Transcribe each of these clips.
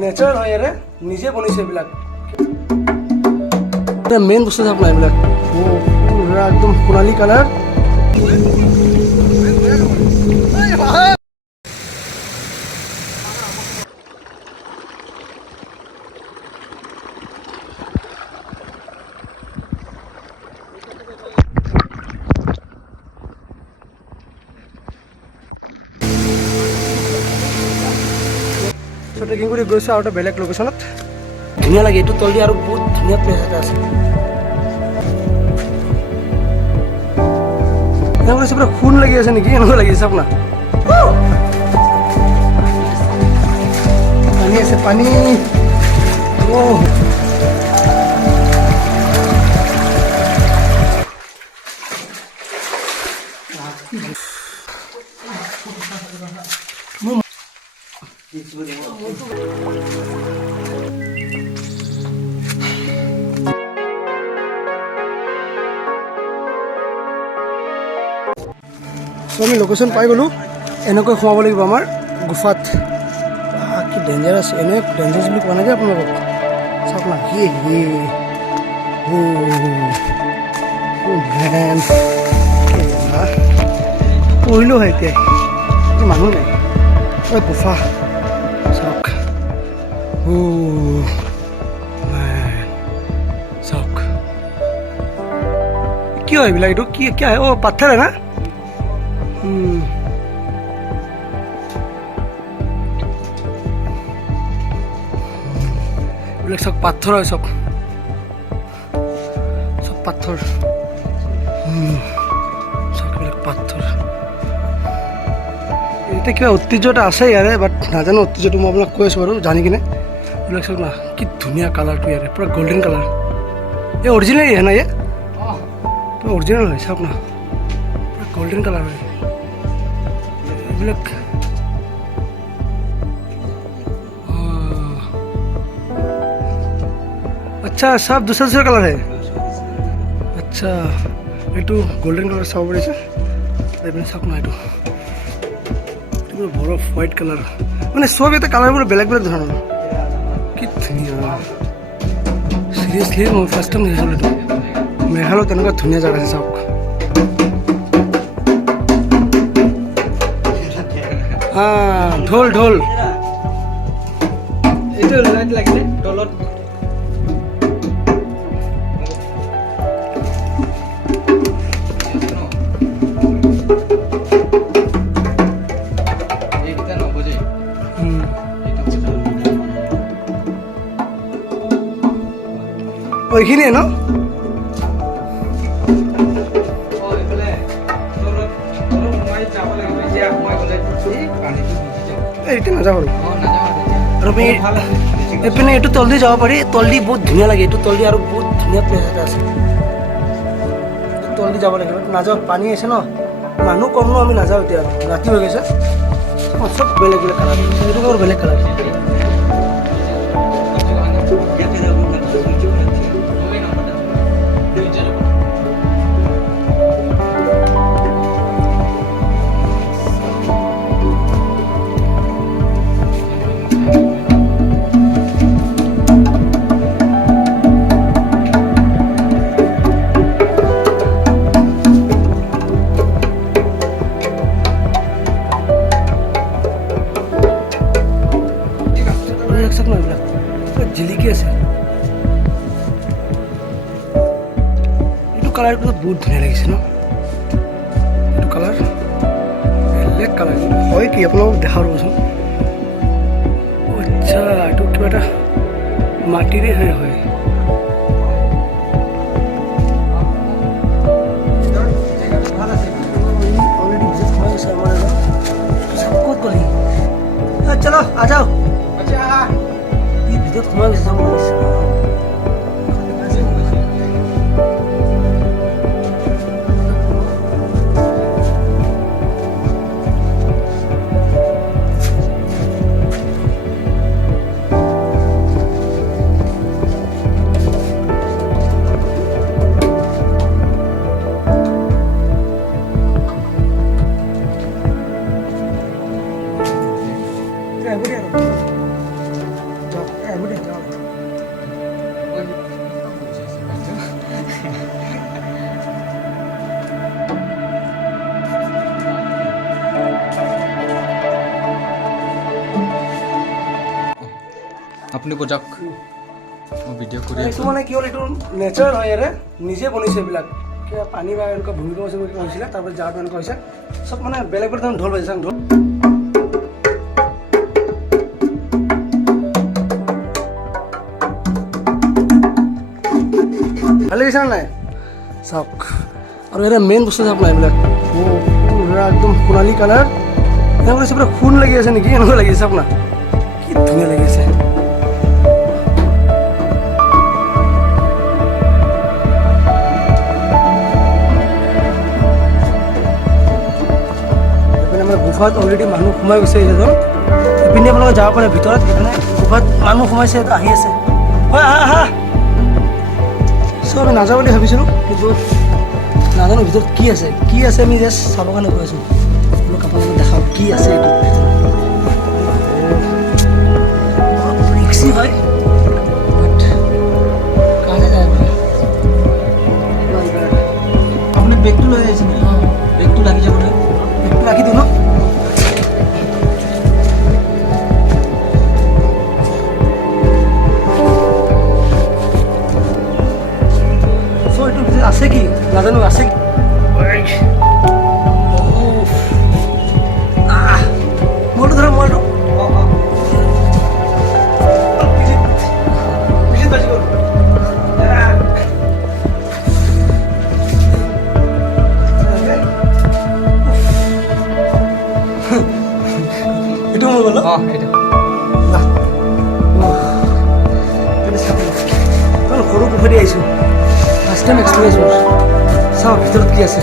Natural হয় ইয়াৰে নিজে বনাইছে এইবিলাক মেইন বস্তু আপোনাৰ এইবিলাক পুৰা একদম সোণালী কালাৰ ট্ৰেকিং কৰি গৈছোঁ আৰু এটা বেলেগ লোকেশ্যনত ধুনীয়া লাগে এইটো তলদি আৰু বহুত ধুনীয়া প্লেচ এটা আছে পুৰা সোণ লাগি আছে নেকি এনেকুৱা লাগিছে আপোনাৰ পানী আছে পানী আমি লোকেশ্যন পাই গ'লোঁ এনেকৈ সোমাব লাগিব আমাৰ গুফাত কি ডেঞ্জাৰাছ এনে ডেঞ্জাৰাছ বুলি কোৱা নাই যে আপোনালোকক চাওক না পঢ়িলোঁ হয় এতিয়া মানুহ নাই ঐ গুফা চাওক চাওক কি হয় এইবিলাক এইটো কি কি হয় পাথৰ হয় না এইবিলাক চব পাথৰ হয় চব পাথৰ চব এইবিলাক পাথৰ এতিয়া কিবা ঐতিহ্য এটা আছে ইয়াৰে বাট নাজানো ঐতিহ্যটো মই আপোনাক কৈ আছোঁ বাৰু জানি কিনে এইবিলাক চাওক না কি ধুনীয়া কালাৰটো ইয়াৰে পূৰা গল্ডেন কালাৰ এই অৰিজিনেল হয় না পূৰা অৰিজিনেল হয় চাওক না পূৰা গল্ডেন কালাৰ হয় এইবিলাক अच्छा सब दूसरा कलर है अच्छा এইটো গোল্ডেন কালাৰ চাব পাৰিছে চাওক না এইটো বৰফ হোৱাইট কালাৰ মানে চব এটা কালাৰবোৰ বেলেগ বেলেগ ধৰণৰ কি ধুনীয়া চিৰিয়াছলি মই ফাৰ্ষ্ট টাইম দেখিছিলোঁ এইটো মেঘালয়ত তেনেকুৱা ধুনীয়া জেগা আছে চাওক ঢোল ঢোল এইটো লাইট লাগিলে ঢোলত এইখিনিয়ে ন এইটো নাযাব আৰু এইপিনে এইটো তলদি যাব পাৰি তলদি বহুত ধুনীয়া লাগে এইটো তলদি আৰু বহুত ধুনীয়া প্লেচ এটা আছে তলদি যাব লাগে নাযাওঁ পানী আছে ন মানুহ কম ন আমি নাযাওঁ এতিয়া আৰু ৰাতি হৈ গৈছে চব বেলেগ বেলেগ কালাৰ এইটো আৰু বেলেগ কালাৰ জিলিকি আছে এইটো কালাৰটো বহুত ধুনীয়া লাগিছে ন এইটো কালাৰ বেলেগ কালাৰ হয় কি আপোনালোকক দেখাওঁ ৰ'বচোন আচ্ছা এইটো কিবা এটা মাটিৰে হয় ক'ত গলি চলো আ যাও ভিতৰত সোমাই গৈছে যাব লাগিছে আপুনি বজাওক মই ভিডিঅ' কৰি এইটো মানে কি হ'ল এইটো নেচাৰেল হয় ইয়াৰে নিজে বনিছে এইবিলাক কিবা পানী বা এনেকুৱা ভূমিকম্প চুমিকম্প হৈছিলে তাৰপিছত জাৰটো এনেকুৱা হৈছে চব মানে বেলেগ বেলেগ ধৰণৰ ঢোল বাজিছে ঢোল ভাল লাগিছে নাই চাওক আৰু ইয়াৰে মেইন বস্তু চাওক নাই এইবিলাক পুৰা একদম সোণালী কালাৰ এনেকুৱা লাগিছে পুৰা সোণ লাগি আছে নেকি এনেকুৱা লাগি আছে আপোনাৰ কি ধুনীয়া লাগি আছে গুফাত অলৰেডি মানুহ সোমাই গৈছে এজন ইপিনে আপোনালোকে যাব পাৰে ভিতৰত এইপিনে গুফাত মানুহ সোমাইছে আহি আছে হয় আহা আহা চ' আমি নাযাওঁ বুলি ভাবিছিলোঁ কিন্তু নাজানো ভিতৰত কি আছে আমি জাষ্ট চাবৰ কাৰণে গৈ আছোঁ অলপ আপোনালোকে দেখাওক কি আছে এইটো ৰিক্সি হয় বাট কাজে যায় আপুনি বেগটো লৈ আহিছে নেকি বেগটো লাগি যাব নহয় বেগটো ৰাখি দিওঁ ন আছে কি নাজানো আছে মোবাইলটো ধৰক মোবাইলটো এইটো মোবাইল সৰু পুখুৰী আহিছোঁ ফাৰ্ষ্ট টাইম এক্সপিৰিয়েঞ্চ মোৰ চাওঁ ভিতৰত কি আছে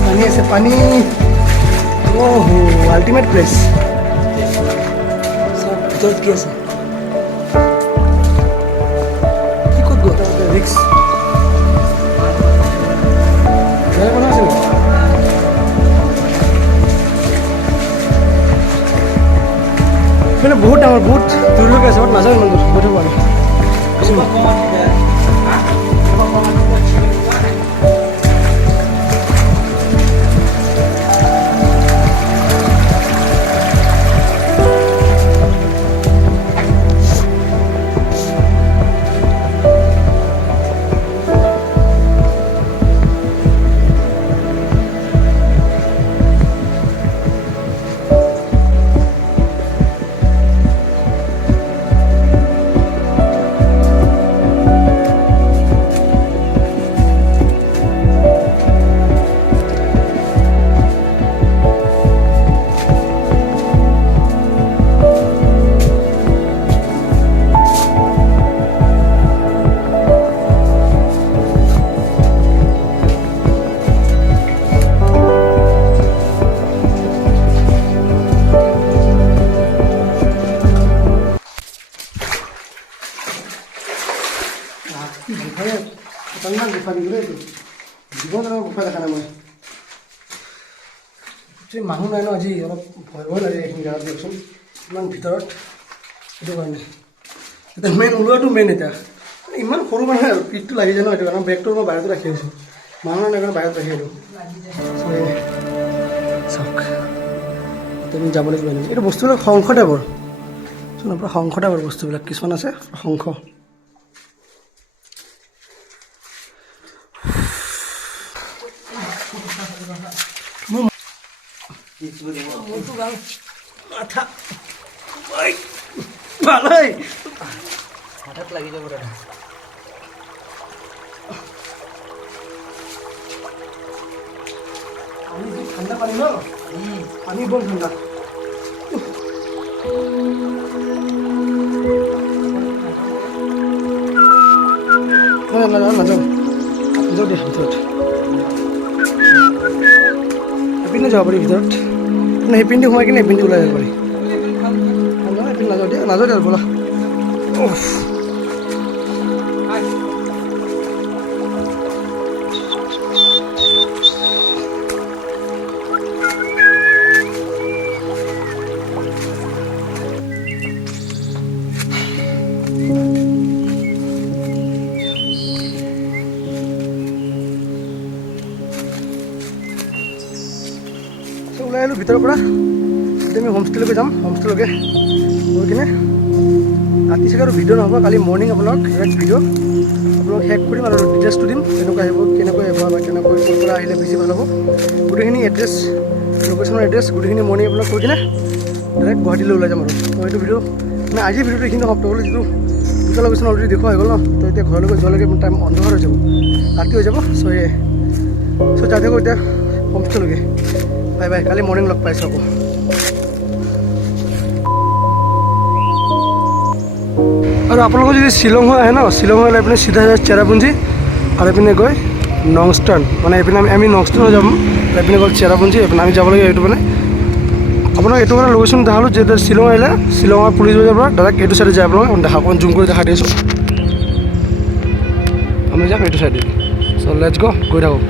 পানী আছে পানী অহ আল্টিমেট প্লেচ চাওঁ ভিতৰত কি আছে কি ক'ত গ'ল ৰিক্স মানুহ আছে নেকি মানে বহুত ডাঙৰ বহুত দূৰলৈকে আছে নাযাওঁ ইমান দূৰ গৈ পোৱা নাই খতৰনাক গুফা দিবলৈ এইটো জীৱন আৰু গুফা দেখা নাই মই একচুৱেলি মানুহ নাই ন আজি অলপ ভয় ভয় লাগে এইখিনি জেগাত দিয়কচোন ইমান ভিতৰত সেইটো কাৰণে এতিয়া মেইন ওলোৱাটো মেইন এতিয়া ইমান সৰু মানুহে আৰু পিঠটো লাগি যায় ন সেইটো কাৰণে বেগটো মই বাহিৰতে ৰাখি আহিছোঁ মানুহৰ নাই কাৰণে বাহিৰত ৰাখি আহিলোঁ চাওক এতিয়া আমি যাব লাগিব এইটো বস্তুবিলাক শংখ টাইপৰ চোন আপোনাৰ শংখ টাইপৰ বস্তুবিলাক কিছুমান আছে শংখ মাথা ভালেই হঠাৎ লাগি যাব দাদা ঠাণ্ডা পানী ন পানী বৰ ঠাণ্ডা নাযাওঁ নাযাওঁ নাযাওঁ দে ভিতৰত এপিনে যাব পাৰি ভিতৰত মানে সেইপিনে সোমাই কিনে এপিনে ওলাই যাব পাৰি এপিনে নাযাওঁ দিয়া নাযাওঁ দিয়া ব'লা এইটো ভিতৰৰ পৰা এতিয়া আমি হোমষ্টেলৈকে যাম। হোমষ্টেলৈকে গৈ কিনে ৰাতি চাগে আৰু ভিডিঅ' নহ'ব, কালি মৰ্ণিং আপোনাক ডাইৰেক্ট ভিডিঅ' আপোনাক শেষ কৰিম আৰু ডিটেইলছটো দিম, কেনেকৈ আহিব, কেনেকৈ আহিব বা কেনেকৈ ক'ৰ পৰা আহিলে বেছি ভাল হ'ব। গোটেইখিনি এড্ৰেছ, লোকেশ্যনৰ এড্ৰেছ গোটেইখিনি মৰ্ণিং আপোনাক কৈ কিনে ডাইৰেক্ট গুৱাহাটীলৈ ওলাই যাম আৰু। তো এইটো ভিডিঅ' মানে আজিৰ ভিডিঅ'টো এইখিনি সমাপ্ত হ'ল। যিটো দুটা লোকেশ্যন অলৰেডি দেখুওৱা হৈ গ'ল ন, তো এতিয়া ঘৰলৈকে যোৱালৈকে টাইম অন্ধকাৰ হৈ যাব, ৰাতি হৈ যাব। চ' যাই থাকোঁ এতিয়া হোমষ্টেলৈকে। বাই বাই, কালি মৰ্ণিং লগ পাইছোঁ আকৌ। আৰু আপোনালোকৰ যদি শ্বিলং হৈ আহে ন, শ্বিলং হৈ এইপিনে চিধা যায় চেৰাপুঞ্জী আৰু এইপিনে গৈ নংষ্টান, মানে এইপিনে আমি নংষ্টান হৈ যাম, এইপিনে গ'ল চেৰাপুঞ্জী, এইপিনে আমি যাব লাগে। এইটো মানে আপোনাক এইটো মানে লোকেশ্যন দেখালোঁ যে শ্বিলং আহিলে শ্বিলঙৰ পুলিচ বজাৰ পৰা ডাইৰেক্ট এইটো চাইডে যায়। আপোনাক দেখা অকণ জুম কৰি দেখাই দিছোঁ, আমি যাম এইটো চাইডে। চ' লেটছ গৈ থাকোঁ।